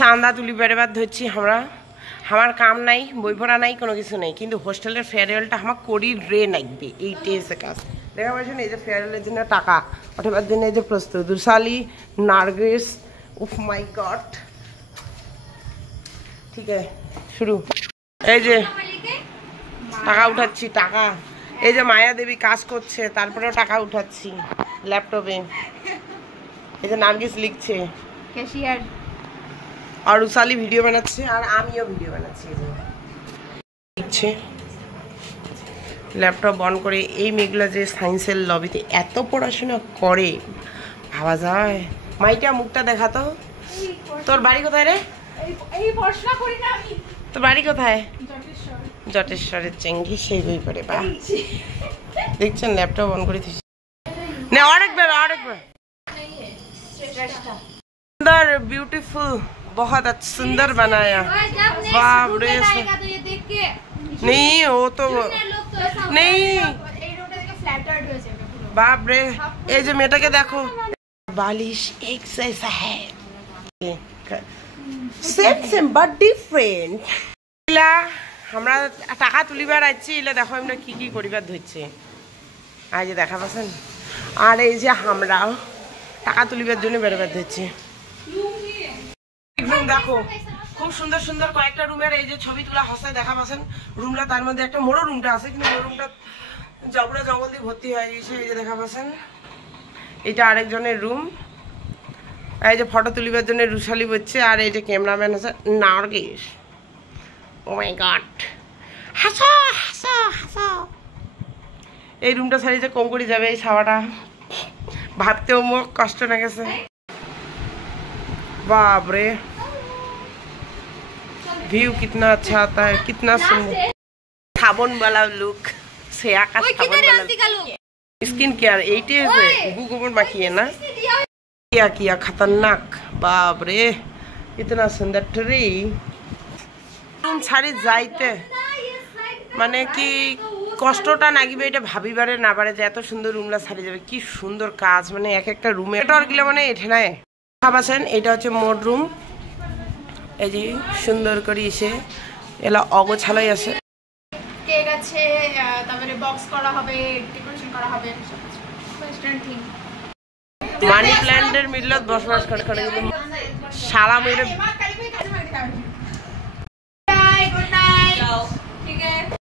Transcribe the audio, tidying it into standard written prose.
চাঁদা তুলি বেড়েবার ধরছি আমরা। আমার কাম নাই, বই পড়া নাই, কোনো কিছু নেই, কিন্তু হোস্টেলের ফেয়ারওয়েলটা আমার করি রে নাকবে, এইটাই এসে কাজ। দেখা পাচ্ছেন এই যে ফেয়ারওয়েলের জন্য টাকা ওঠাবার জন্য এই যে প্রস্তুত রুসালি নার্গিস। উফ মাই গড। ঠিক আছে শুরু। এই যে টাকা উঠাচ্ছি, টাকা। এই যে মায়া দেবী কাজ করছে, তারপরেও টাকা উঠাচ্ছি ল্যাপটপে। এই যে নার্গিস লিখছে, ক্যাশিয়ার। আর রুসালি ভিডিও বানাচ্ছে, আর আমিও ভিডিও বানাচ্ছি। এই যে লিখছে ল্যাপটপ অন করে। এই মেয়েগুলো যে সায়েন্সের লবিতে এত পড়াশোনা করে ভাবা যায়। মাইটা মুখটা দেখাতো। তোর বাড়ি কোথায় রে? তোর বাড়ি কোথায়? জটেশ্বরের চেঙ্গি সেই বই পড়ে। বা দেখছেন ল্যাপটপ অন করে দিচ্ছি। না আরেকবার আরেকবার। सुंदर ब्यूटीफुल, बहुत अच्छा सुंदर बनाया। बाप रे। नहीं वो तो नहीं, बाप रे। ये जो मेटा के देखो बालिश एक जैसा है, सेम सेम बट डिफरेंट। আমরা টাকা তুলিবার আছি, এলে দেখো আমরা কি কি করিবার ধরছি। আর যে দেখা পাচ্ছেন, আর এই যে আমরা টাকা তুলিবার জন্য বেরোবার ধরছি। দেখো খুব সুন্দর সুন্দর কয়েকটা রুমের এই যে ছবি তোলা হসায় দেখা পাচ্ছেন। রুমটা তার মধ্যে একটা মোড়ো রুমটা আছে, কিন্তু মোড়ো রুমটা জবরা জঙ্গল দিয়ে ভর্তি হয়ে গেছে। এই যে দেখা পাচ্ছেন এটা আরেকজনের রুম। এই যে ফটো তুলিবার জন্য রুশালি বলছে, আর এই যে ক্যামেরাম্যান আছে নার্গিস। ও মাই গড, হাসো হাসো হাসো। এই রুমটা ছাড়ি যে কম করে যাবে এই ছাওয়াটা, ভাবতেও মুখ কষ্ট না গেছে। बाप रे, व्यू कितना अच्छा आता है, कितना सुंदर। साबुन वाला लुक से आकाश, साबुन वाला स्किन केयर 80 से गुगुबन बाकी है ना। क्या किया खतरनाक, बाप रे इतना सुंदर ट्री। तुम सारी जाइते মানে কি কষ্টটা নাগিবে এটা ভাবিবারে না পারে যে এত সুন্দর রুমলা ছাড়ি যাবে। কি সুন্দর কাজ, মানে এক একটা রুমে টর গেলে মানে এঠে নাই ভাবাছেন। এটা হচ্ছে মোড রুম। এই যে সুন্দর করে এসে এলা অগোছালাই আছে। কেক আছে, তারপরে বক্স করা হবে, ডেকোরেশন করা হবে, ওয়েস্টার্ন থিম। মানি প্ল্যান্টের মিডলত বসবাস করে করে কিন্তু শালা মেরে। Bye, good night. ঠিক আছে।